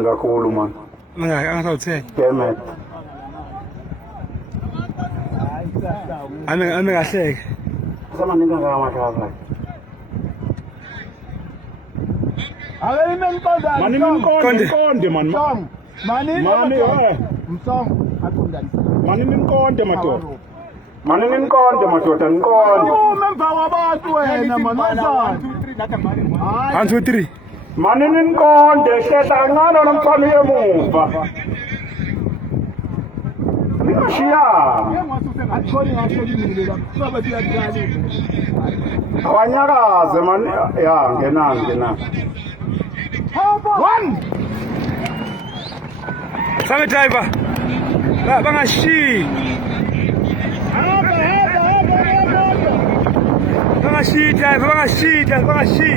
kakhulu man. Angasawuthenga. Demet. Ame kahleke. Sama ninga ngamathatha. Ake imemqondana. Mani nimqonde man. Mani Msong aqondana. Mani nimqonde madoda. Mani nimqonde madoda nimqonde. Uma emva kwabantu wena man wenzani? 1 2 3. Mani nimqonde hlela kancane nomfana emuva. Ningashiyani. Athoni ngahlelile la. Sobe siyadlala. Awanyakaze man ya ngena. One. Same driver. Bangashi. Bangashi driver, bangashi.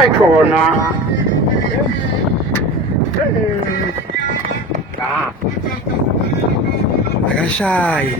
Hayi khona. Akashayi.